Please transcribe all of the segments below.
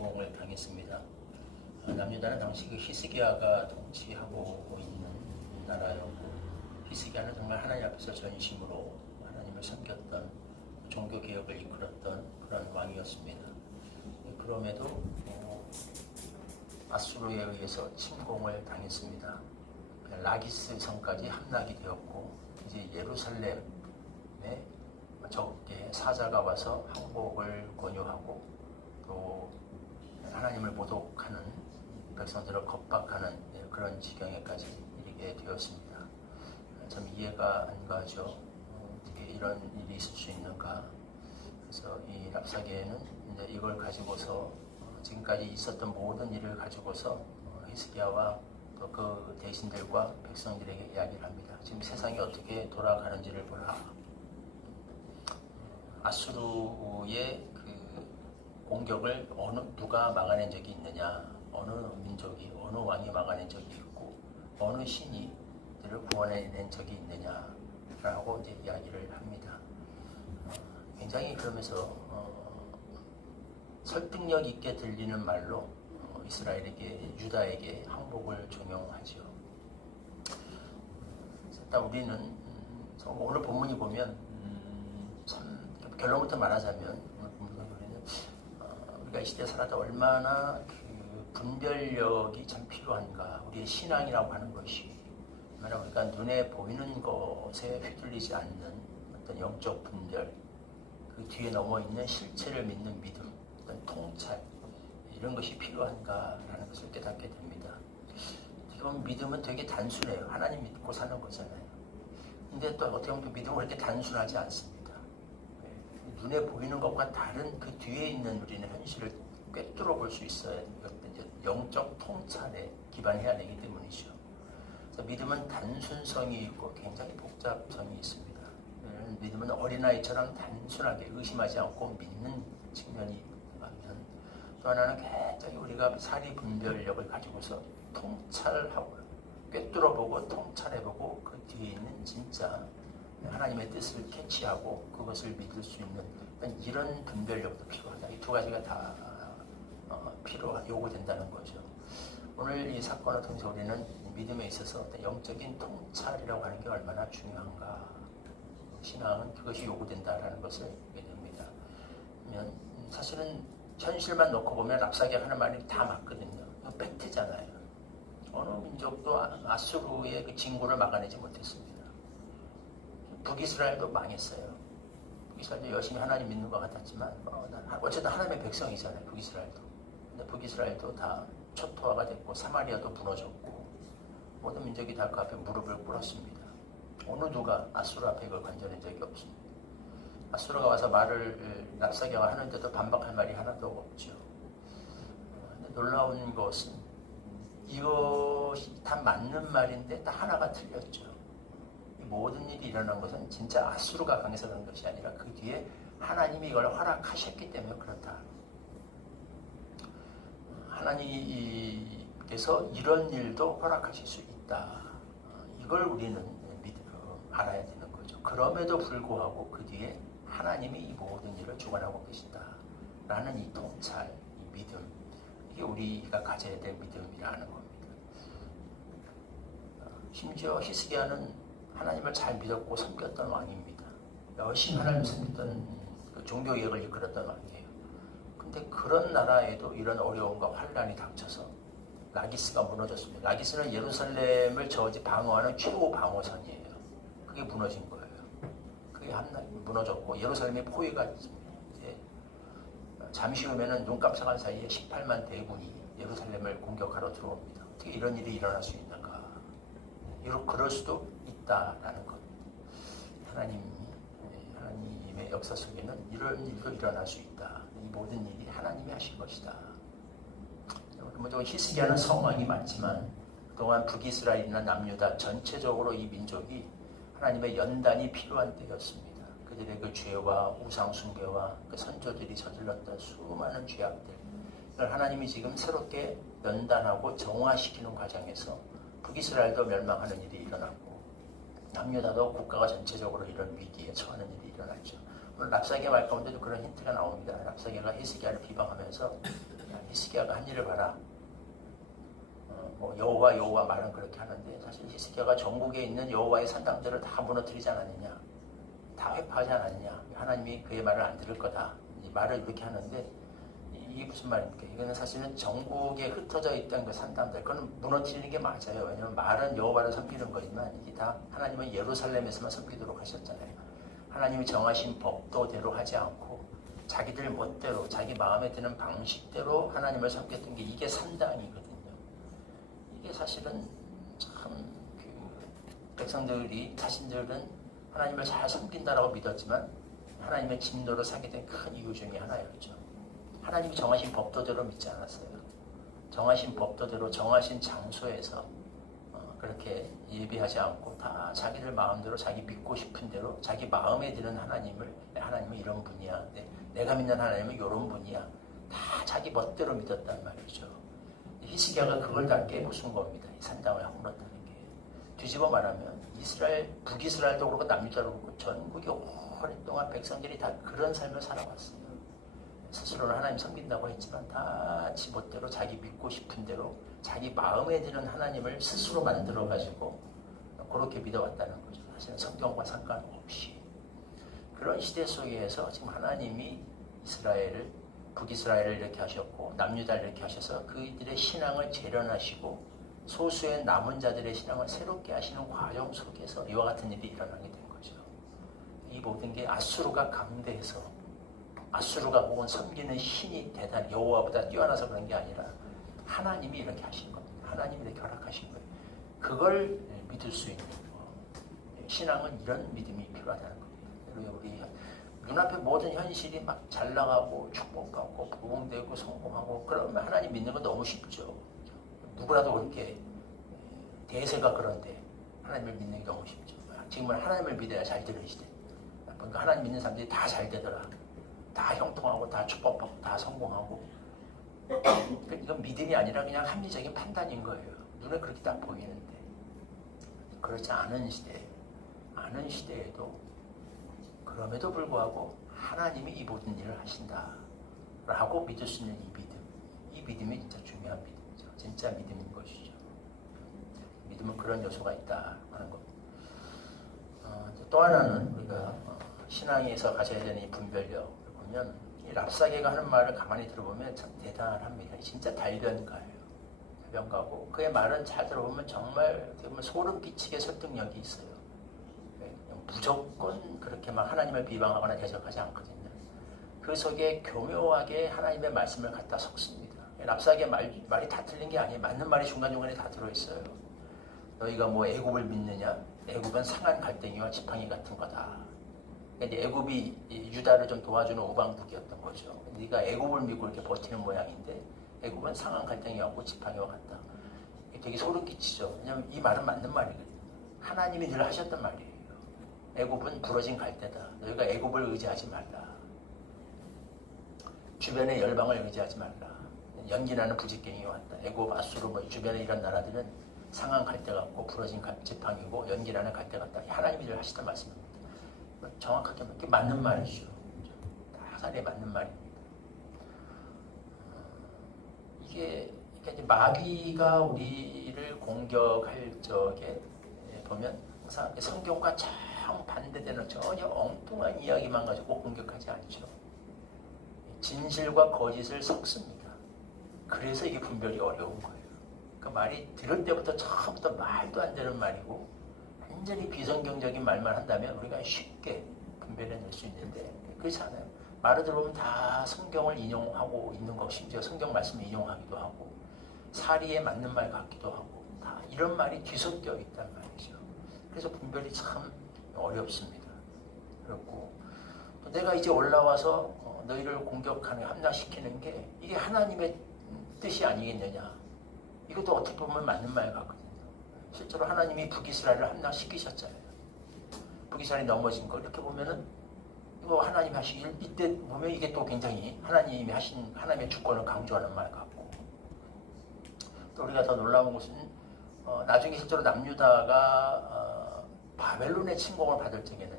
침공을 당했습니다. 남유다는 당시 그 히스기야가 통치하고 있는 나라였고, 히스기야는 정말 하나님 앞에서 전심으로 하나님을 섬겼던, 종교 개혁을 이끌었던 그런 왕이었습니다. 그럼에도 아수르에 의해서 침공을 당했습니다. 라기스 성까지 함락이 되었고, 이제 예루살렘에 적게 사자가 와서 항복을 권유하고 또 하나님을 모독하는 백성들을 겁박하는 그런 지경에까지 이르게 되었습니다. 참 이해가 안 가죠. 어떻게 이런 일이 있을 수 있는가. 그래서 이 랍사게는 이제 이걸 가지고서 지금까지 있었던 모든 일을 가지고서 히스기야와 또 그 대신들과 백성들에게 이야기를 합니다. 지금 세상이 어떻게 돌아가는지를 보라. 아수르의 그 공격을 누가 막아낸 적이 있느냐, 어느 민족이, 어느 왕이 막아낸 적이 있고, 어느 신이 이들을 구원해낸 적이 있느냐라고 이제 이야기를 합니다. 굉장히 그러면서 설득력 있게 들리는 말로 이스라엘에게, 유다에게 항복을 종용하죠. 일단 우리는 오늘 본문이 보면 참 결론부터 말하자면 오늘 본문은 우리가 이 시대에 살아도 얼마나 그 분별력이 참 필요한가. 우리의 신앙이라고 하는 것이 얼마나 우리가 눈에 보이는 것에 휘둘리지 않는 어떤 영적 분별, 그 뒤에 넘어 있는 실체를 믿는 믿음, 어떤 통찰, 이런 것이 필요한가라는 것을 깨닫게 됩니다. 어떻게 보면 믿음은 되게 단순해요. 하나님 믿고 사는 거잖아요. 근데 또 어떻게 보면 믿음은 그렇게 단순하지 않습니다. 눈에 보이는 것과 다른 그 뒤에 있는 우리는 현실을 꿰뚫어 볼 수 있어야 이제 영적 통찰에 기반해야 되기 때문이죠. 그래서 믿음은 단순성이 있고 굉장히 복잡성이 있습니다. 믿음은 어린아이처럼 단순하게 의심하지 않고 믿는 측면이 있다면, 또 하나는 굉장히 우리가 사리 분별력을 가지고서 통찰하고 꿰뚫어보고 통찰해보고 그 뒤에 있는 진짜 하나님의 뜻을 캐치하고 그것을 믿을 수 있는 이런 분별력도 필요하다. 이 두 가지가 다 요구된다는 거죠. 오늘 이 사건을 통해서 우리는 믿음에 있어서 영적인 통찰이라고 하는 게 얼마나 중요한가. 신앙은 그것이 요구된다라는 것을 알게 됩니다. 사실은 현실만 놓고 보면 랍사게가 하는 말이 다 맞거든요. 팩트잖아요. 어느 민족도 아수르의 그 진군을 막아내지 못했습니다. 북이스라엘도 망했어요. 북이스라엘도 열심히 하나님 믿는 것 같았지만 어쨌든 하나님의 백성이잖아요. 북이스라엘도. 근데 북이스라엘도 다 초토화가 됐고 사마리아도 무너졌고 모든 민족이 다 그 앞에 무릎을 꿇었습니다. 어느 누가 아수르 앞에 그걸 건져낸 적이 없습니다. 아수르가 와서 말을 랍사게와 하는데도 반박할 말이 하나도 없죠. 근데 놀라운 것은 이것이 다 맞는 말인데 딱 하나가 틀렸죠. 이 모든 일이 일어난 것은 진짜 아수르가 강해서 그런 것이 아니라 그 뒤에 하나님이 이걸 허락하셨기 때문에 그렇다. 하나님께서 이런 일도 허락하실 수 있다. 이걸 우리는 알아야 되는 거죠. 그럼에도 불구하고 그 뒤에 하나님이 이 모든 일을 주관하고 계신다. 라는 이 통찰, 이 믿음, 이게 우리가 가져야 될 믿음이라는 겁니다. 심지어 히스기야는 하나님을 잘 믿었고 섬겼던 왕입니다. 열심히 하나님을 섬겼던 그 종교개혁을 이끌었던 왕이에요. 근데 그런 나라에도 이런 어려움과 환란이 닥쳐서 라기스가 무너졌습니다. 라기스는 예루살렘을 저지 방어하는 최고 방어선이에요. 그게 무너진 거예요. 그게 무너졌고 예루살렘의 포위가 이제 잠시 후면은 눈 깜짝한 사이에 18만 대군이 예루살렘을 공격하러 들어옵니다. 어떻게 이런 일이 일어날 수 있는가? 그럴 수도 있다라는 겁니다. 하나님의 역사 속에는 이런 일도 일어날 수 있다. 이 모든 일이 하나님이 하신 것이다. 먼저 히스기야는 성왕이 맞지만 그동안 북이스라엘이나 남유다 전체적으로 이 민족이 하나님의 연단이 필요한 때였습니다. 그들의 그 죄와 우상 숭배와 그 선조들이 저질렀던 수많은 죄악들, 하나님이 지금 새롭게 연단하고 정화시키는 과정에서 북이스라엘도 멸망하는 일이 일어났고 남유다도 국가가 전체적으로 이런 위기에 처하는 일이 일어났죠. 오늘 랍사게 말 가운데도 그런 힌트가 나옵니다. 랍사게가 히스기야를 비방하면서 히스기야가 한 일을 봐라. 뭐 여호와 말은 그렇게 하는데 사실 히스기야가 전국에 있는 여호와의 산당들을 다 무너뜨리지 않았느냐, 다 회파하지 않았느냐, 하나님이 그의 말을 안 들을 거다, 이 말을 이렇게 하는데 이게 무슨 말입니까? 이거는 사실은 전국에 흩어져 있던 그 산당들, 그건 무너뜨리는 게 맞아요. 왜냐하면 말은 여호와를 섬기는 거지만 이게 다 하나님은 예루살렘에서만 섬기도록 하셨잖아요. 하나님이 정하신 법도대로 하지 않고 자기들 멋대로 자기 마음에 드는 방식대로 하나님을 섬겼던 게 이게 산당이거든요. 이게 사실은 참 백성들이 자신들은 하나님을 잘 섬긴다라고 믿었지만 하나님의 진노를 사게 된 큰 이유 중에 하나였죠. 하나님이 정하신 법도대로 믿지 않았어요. 정하신 법도대로 정하신 장소에서 그렇게 예배하지 않고 다 자기들 마음대로 자기 믿고 싶은 대로 자기 마음에 드는 하나님은 이런 분이야, 내가 믿는 하나님은 이런 분이야, 다 자기 멋대로 믿었단 말이죠. 히스기야가 그걸 다 깨부순 겁니다. 이 산당을 허물었다는 게. 뒤집어 말하면 북이스라엘도 그렇고 남유다도 그렇고 전국이 오랫동안 백성들이 다 그런 삶을 살아왔어요. 스스로는 하나님 섬긴다고 했지만 다 지 멋대로 자기 믿고 싶은 대로 자기 마음에 드는 하나님을 스스로 만들어가지고 그렇게 믿어왔다는 거죠. 사실은 성경과 상관없이. 그런 시대 속에서 지금 하나님이 북이스라엘을 이렇게 하셨고 남유다를 이렇게 하셔서 그들의 신앙을 재련하시고 소수의 남은 자들의 신앙을 새롭게 하시는 과정 속에서 이와 같은 일이 일어나게 된 거죠. 이 모든 게 아수르가 강대해서 아수르가 혹은 섬기는 신이 대단히 여호와보다 뛰어나서 그런 게 아니라 하나님이 이렇게 하신 겁니다. 하나님이 이렇게 허락하신 거예요. 그걸 믿을 수 있는 신앙은 이런 믿음이 필요하다는 겁니다. 그리고 우리 눈앞에 모든 현실이 막 잘 나가고 축복받고 부흥되고 성공하고 그러면 하나님 믿는 건 너무 쉽죠. 누구라도 그렇게 대세가 그런데 하나님을 믿는 게 너무 쉽죠. 지금은 하나님을 믿어야 잘 되는 시대. 그러니까 하나님 믿는 사람들이 다 잘 되더라. 다 형통하고 다 축복받고 다 성공하고. 이건 믿음이 아니라 그냥 합리적인 판단인 거예요. 눈에 그렇게 딱 보이는데. 그렇지 않은 시대에도 그럼에도 불구하고 하나님이 이 모든 일을 하신다라고 믿을 수 있는 이 믿음이 진짜 중요한 믿음이죠. 진짜 믿음인 것이죠. 믿음은 그런 요소가 있다 하는 겁니다. 또 하나는 우리가 신앙에서 가져야 되는 이 분별력을 보면 이 랍사게가 하는 말을 가만히 들어보면 참 대단합니다. 진짜 달변가예요. 달변가고 그의 말은 잘 들어보면 정말 소름 끼치게 설득력이 있어요. 무조건 그렇게 막 하나님을 비방하거나 대적하지 않거든요. 그 속에 교묘하게 하나님의 말씀을 갖다 섞습니다. 랍사게 말이 다 틀린 게 아니에요. 맞는 말이 중간중간에 다 들어있어요. 너희가 뭐 애굽을 믿느냐? 애굽은 상한 갈등이와 지팡이 같은 거다. 이제 애굽이 유다를 좀 도와주는 우방국이었던 거죠. 네가 애굽을 믿고 이렇게 버티는 모양인데 애굽은 상한 갈등이었고 지팡이와 같다. 되게 소름 끼치죠. 왜냐하면 이 말은 맞는 말이거든요. 하나님이 늘 하셨던 말이에요. 애굽은 부러진 갈대다. 너희가 애굽을 의지하지 말라. 주변의 열방을 의지하지 말라. 연기나는 부직갱이 왔다. 애굽, 아수르, 주변에 이런 나라들은 상한 갈대 같고 부러진 지팡이고 연기나는 갈대 같다. 하나님이 늘 하시던 말씀입니다. 정확하게 맞는 말이죠. 다살에 맞는 말입니다. 이게 이제 마귀가 우리를 공격할 적에 보면 항상 성경과 정반대되는 전혀 엉뚱한 이야기만 가지고 공격하지 않죠. 진실과 거짓을 섞습니다. 그래서 이게 분별이 어려운 거예요. 그 말이 들을 때부터 처음부터 말도 안 되는 말이고 완전히 비성경적인 말만 한다면 우리가 쉽게 분별해낼 수 있는데 그렇지 않아요. 말을 들어보면 다 성경을 인용하고 있는 거, 심지어 성경 말씀을 인용하기도 하고 사리에 맞는 말 같기도 하고 다 이런 말이 뒤섞여 있단 말이죠. 그래서 분별이 참 어렵습니다. 그렇고 또 내가 이제 올라와서 너희를 공격하는, 함락시키는 게 이게 하나님의 뜻이 아니겠느냐. 이것도 어떻게 보면 맞는 말 같거든요. 실제로 하나님이 북이스라엘을 함락시키셨잖아요. 북이스라엘이 넘어진 거 이렇게 보면은 이거 하나님이 하신 일, 이때 보면 이게 또 굉장히 하나님이 하신 하나님의 주권을 강조하는 말 같고 또 우리가 더 놀라운 것은 나중에 실제로 남유다가 바벨론의 침공을 받을 적에는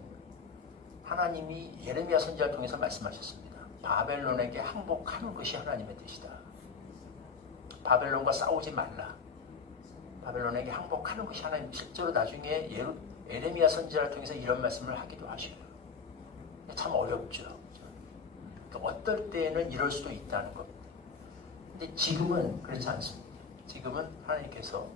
하나님이 예레미야 선지자를 통해서 말씀하셨습니다. 바벨론에게 항복하는 것이 하나님의 뜻이다. 바벨론과 싸우지 말라. 바벨론에게 항복하는 것이 하나님. 실제로 나중에 에레미야 선지자를 통해서 이런 말씀을 하기도 하셔요. 참 어렵죠. 그러니까 어떨 때는 이럴 수도 있다는 겁니다. 근데 지금은 그렇지 않습니다. 지금은 하나님께서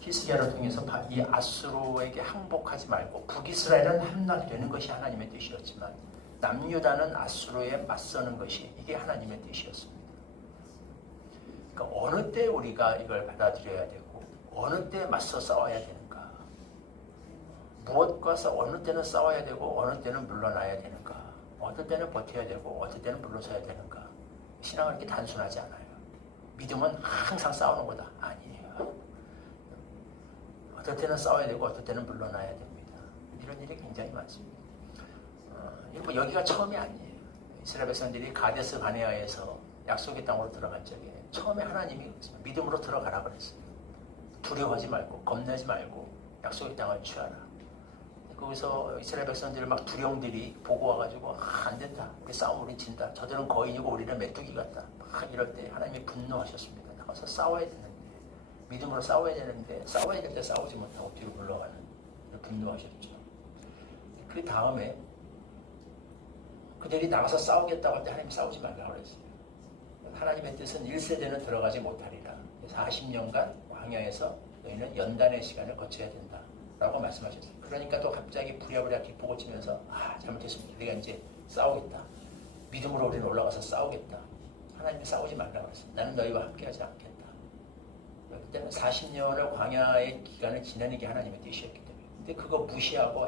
히스기야를 통해서 이 아수르에게 항복하지 말고 북이스라엘은 함락되는 것이 하나님의 뜻이었지만 남유다는 아수르에 맞서는 것이 이게 하나님의 뜻이었습니다. 그러니까 어느 때 우리가 이걸 받아들여야 되고 어느 때 맞서 싸워야 되는가, 무엇과 어느 때는 싸워야 되고 어느 때는 물러나야 되는가, 어느 때는 버텨야 되고 어느 때는 물러서야 되는가. 신앙은 이렇게 단순하지 않아요. 믿음은 항상 싸우는 거다. 아니에요. 어떨 때는 싸워야 되고 어떨 때는 물러나야 됩니다. 이런 일이 굉장히 많습니다. 뭐 여기가 처음이 아니에요. 이스라엘 백성들이 가데스 바네아에서 약속의 땅으로 들어갈 적에 처음에 하나님이 믿음으로 들어가라 그랬어요. 두려워하지 말고 겁내지 말고 약속의 땅을 취하라. 거기서 이스라엘 백성들을 막 두령들이 보고 와가지고 안 된다. 우리 싸움 우리 진다. 저들은 거인이고 우리는 메뚜기 같다. 막 이럴 때 하나님이 분노하셨습니다. 나가서 싸워야 되는데 믿음으로 싸워야 되는데 싸워야 될 때 싸우지 못하고 뒤로 물러가는 분노하셨죠. 그 다음에 그들이 나가서 싸우겠다고 할 때 하나님이 싸우지 말라고 그랬어요. 하나님의 뜻은 1세대는 들어가지 못하리라. 40년간 광야에서 너희는 연단의 시간을 거쳐야 된다. 라고 말씀하셨어요. 그러니까 또 갑자기 부랴부랴 기쁘고 치면서 잘못했습니다. 우리가 이제 싸우겠다. 믿음으로 우리는 올라가서 싸우겠다. 하나님이 싸우지 말라고 그랬어요. 나는 너희와 함께하지 않겠다. 그때는 40년을 광야의 기간을 지내는 게 하나님의 뜻이었기 때문에. 근데 그거 무시하고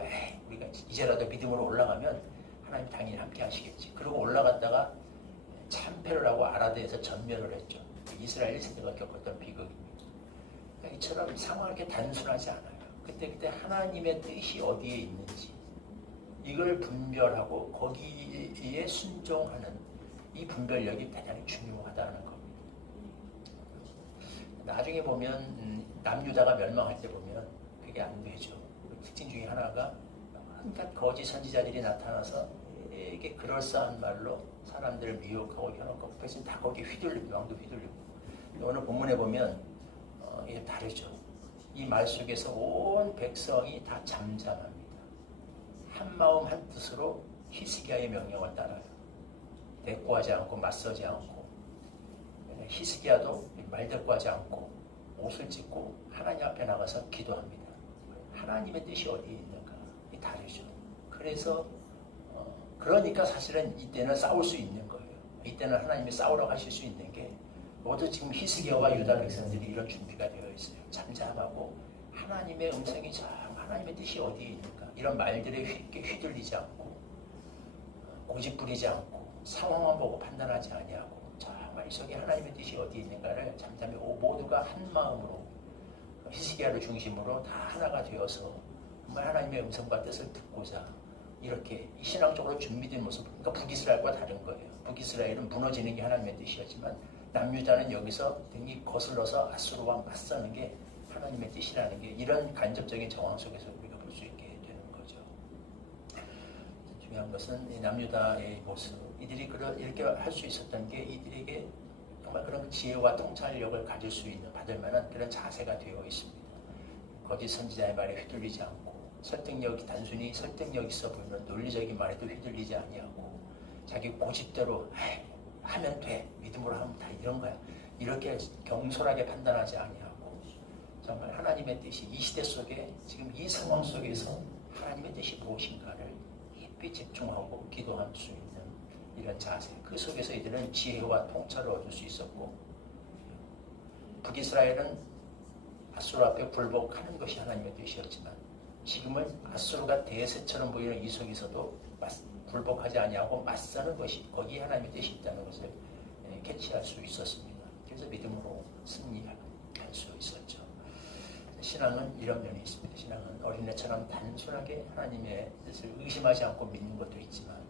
우리가 이제라도 믿음으로 올라가면 하나님 당연히 함께 하시겠지. 그리고 올라갔다가 참패를 하고 아라드에서 전멸을 했죠. 이스라엘 1세대가 겪었던 비극입니다. 그러니까 이처럼 상황이 이렇게 단순하지 않아요. 그때 하나님의 뜻이 어디에 있는지 이걸 분별하고 거기에 순종하는 이 분별력이 대단히 중요하다는 겁니다. 나중에 보면 남유다가 멸망할 때 보면 그게 안 되죠. 그 특징 중에 하나가 온갖 거짓 선지자들이 나타나서 이게 그럴싸한 말로 사람들을 미혹하고 현혹하고 백성 다 거기에 휘둘리고 왕도 휘둘리고. 오늘 본문에 보면 이게 다르죠. 이 말 속에서 온 백성이 다 잠잠합니다. 한 마음 한 뜻으로 히스기야의 명령을 따라요. 대꾸하지 않고 맞서지 않고 히스기야도 말대꾸하지 않고 옷을 찢고 하나님 앞에 나가서 기도합니다. 하나님의 뜻이 어디에 있는가? 이 다르죠. 그래서 그러니까 사실은 이때는 싸울 수 있는 거예요. 이때는 하나님이 싸우러 가실 수 있는 게 모두 지금 히스기야와 유다 백성들이 이런 준비가 되어 있어요. 잠잠하고 하나님의 음성이 하나님의 뜻이 어디에 있는가? 이런 말들에 휘둘리지 않고 고집 부리지 않고 상황만 보고 판단하지 아니하고 정말 이 속에 하나님의 뜻이 어디에 있는가를 잠잠히 모두가 한 마음으로 히스기야를 중심으로 다 하나가 되어서 정말 하나님의 음성과 뜻을 듣고자 이렇게 신앙적으로 준비된 모습. 그러니까 북이스라엘과 다른 거예요. 북이스라엘은 무너지는 게 하나님의 뜻이었지만 남유다는 여기서 등이 거슬러서 아수르와 맞서는 게 하나님의 뜻이라는 게 이런 간접적인 정황 속에서 우리가 볼 수 있게 되는 거죠. 중요한 것은 이 남유다의 모습. 이들이 이렇게 할 수 있었던 게 이들에게 정말 그런 지혜와 통찰력을 가질 수 있는 받을 만한 그런 자세가 되어 있습니다. 거짓 선지자의 말에 휘둘리지 않고 단순히 설득력 있어 보이는 논리적인 말에도 휘둘리지 아니하고 자기 고집대로 하면 돼, 믿음으로 하면 다 이런 거야. 이렇게 경솔하게 판단하지 아니하고 정말 하나님의 뜻이 이 시대 속에 지금 이 상황 속에서 하나님의 뜻이 무엇인가를 깊이 집중하고 기도할 수 있는 이런 자세. 그 속에서 이들은 지혜와 통찰을 얻을 수 있었고 북이스라엘은 아수르 앞에 굴복하는 것이 하나님의 뜻이었지만 지금은 아수르가 대세처럼 보이는 이 속에서도 굴복하지 아니하고 맞서는 것이 거기에 하나님의 뜻이 있다는 것을 캐치할 수 있었습니다. 그래서 믿음으로 승리할 수 있었죠. 신앙은 이런 면이 있습니다. 신앙은 어린애처럼 단순하게 하나님의 뜻을 의심하지 않고 믿는 것도 있지만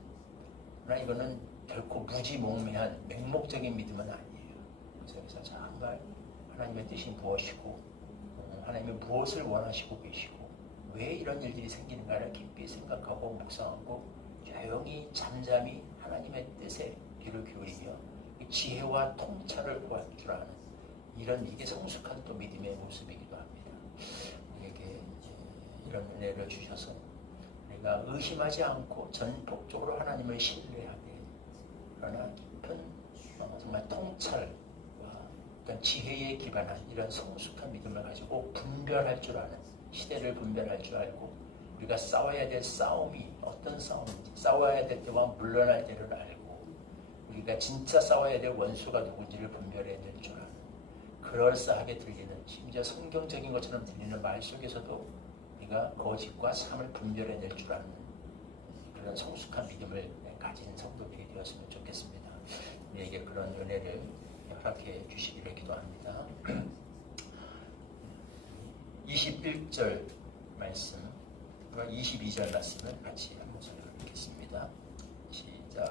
그러나 이거는 결코 무지몽매한 맹목적인 믿음은 아니에요. 그래서 정말 하나님의 뜻이 무엇이고 하나님이 무엇을 원하시고 계시고 왜 이런 일들이 생기는가를 깊이 생각하고 묵상하고 조용히 잠잠히 하나님의 뜻에 귀를 기울이며 지혜와 통찰을 구할 줄 아는 이게 성숙한 또 믿음의 모습이기도 합니다. 우리에게 이런 은혜를 주셔서 우리가 의심하지 않고 전폭적으로 하나님을 신뢰하게, 그러나 깊은 정말 통찰과 어떤 지혜에 기반한 이런 성숙한 믿음을 가지고 분별할 줄 아는, 시대를 분별할 줄 알고, 우리가 싸워야 될 싸움이 어떤 싸움인지, 싸워야 될 때와 물러날 때를 알고, 우리가 진짜 싸워야 될 원수가 누군지를 분별해야 될 줄 아는, 그럴싸하게 들리는, 심지어 성경적인 것처럼 들리는 말 속에서도 우리가 거짓과 참을 분별해낼 줄 아는 그런 성숙한 믿음을 가진 성도들이 되었으면 좋겠습니다. 우리에게 그런 은혜를 허락해 주시기를 기도합니다. 21절 말씀, 22절 말씀을 같이 한번 읽겠습니다. 시작.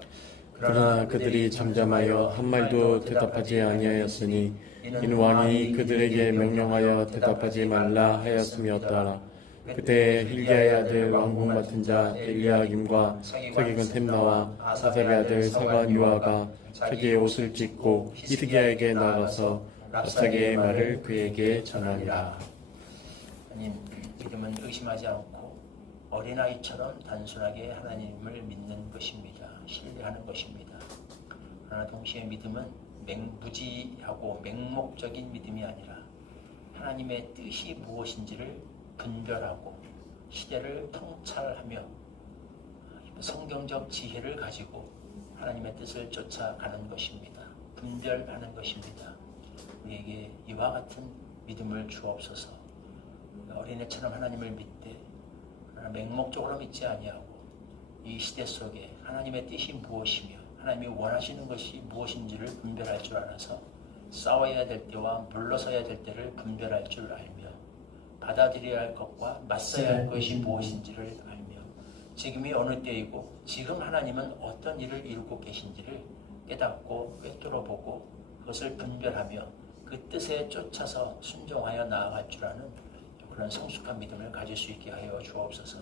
그러나 그들이 잠잠하여 한 말도 대답하지 아니하였으니 이는 왕이 그들에게 명령하여 대답하지 말라 하였음이었더라. 그때 hilki야의 아들 왕궁 맡은 자 엘리야김과 서기관 템나와 아삽의 아들 사관 요아가 자기의 옷을 찢고 히스기야에게 나가서 랍사게의 말을 그에게 전하니라. 하나님, 믿음은 의심하지 않고 어린아이처럼 단순하게 하나님을 믿는 것입니다. 신뢰하는 것입니다. 그러나 동시에 믿음은 무지하고 맹목적인 믿음이 아니라 하나님의 뜻이 무엇인지를 분별하고 시대를 통찰하며 성경적 지혜를 가지고 하나님의 뜻을 쫓아가는 것입니다. 분별하는 것입니다. 우리에게 이와 같은 믿음을 주옵소서. 어린애처럼 하나님을 믿되 맹목적으로 믿지 아니하고 이 시대 속에 하나님의 뜻이 무엇이며 하나님이 원하시는 것이 무엇인지를 분별할 줄 알아서 싸워야 될 때와 물러서야 될 때를 분별할 줄 알며 받아들여야 할 것과 맞서야 할 것이 무엇인지를 알며 지금이 어느 때이고 지금 하나님은 어떤 일을 이루고 계신지를 깨닫고 꿰뚫어보고 그것을 분별하며 그 뜻에 쫓아서 순종하여 나아갈 줄 아는 그런 성숙한 믿음을 가질 수 있게 하여 주옵소서.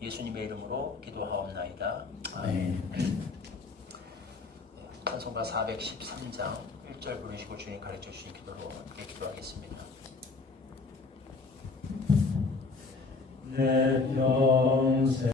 예수님의 이름으로 기도하옵나이다. 아멘. 찬송가 413장 1절 부르시고 주님 가르쳐 주신 기도로 함께 기도하겠습니다. 내 평생